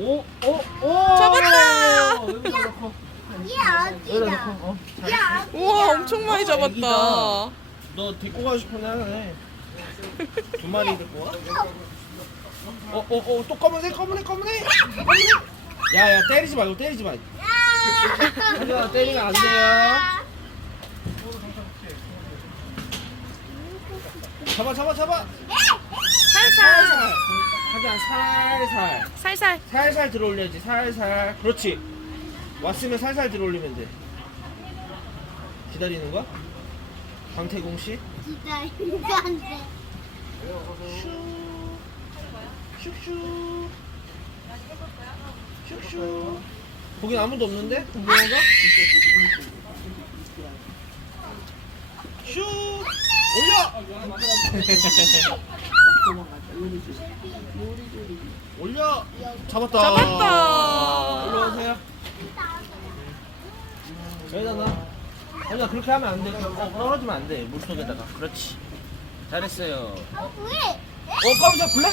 오, 오, 오! 잡았다! 여기다 넣고, 얘 여기다 아기다. 넣고, 어. 우와 엄청 많이 어, 잡았다. 애기다. 너 데리고 가고 싶은 하네. 두 마리 데리고 와. 어, 어, 어, 또 검은색, 검은색, 검은색! 검은색! 야, 야, 때리지 말고, 때리지 마. 하지마, 때리면 안 돼요. 잡아, 잡아, 잡아! 하지만 살살. 살살. 살살 들어 올려야지, 살살. 그렇지. 왔으면 살살 들어 올리면 돼. 기다리는 거야? 강태공 씨? 안 돼. 슉슉. 슉슉. 거긴 아무도 없는데? 공부가? 슉! 올려! 올려! 잡았다. 잡았다. 일로 오세요. 여기다 놔. 아니야, 그렇게 하면 안 돼. 어, 떨어지면 안 돼. 물 속에다가. 그렇지. 잘했어요. 어, 왜? 어, 깜짝 블랙?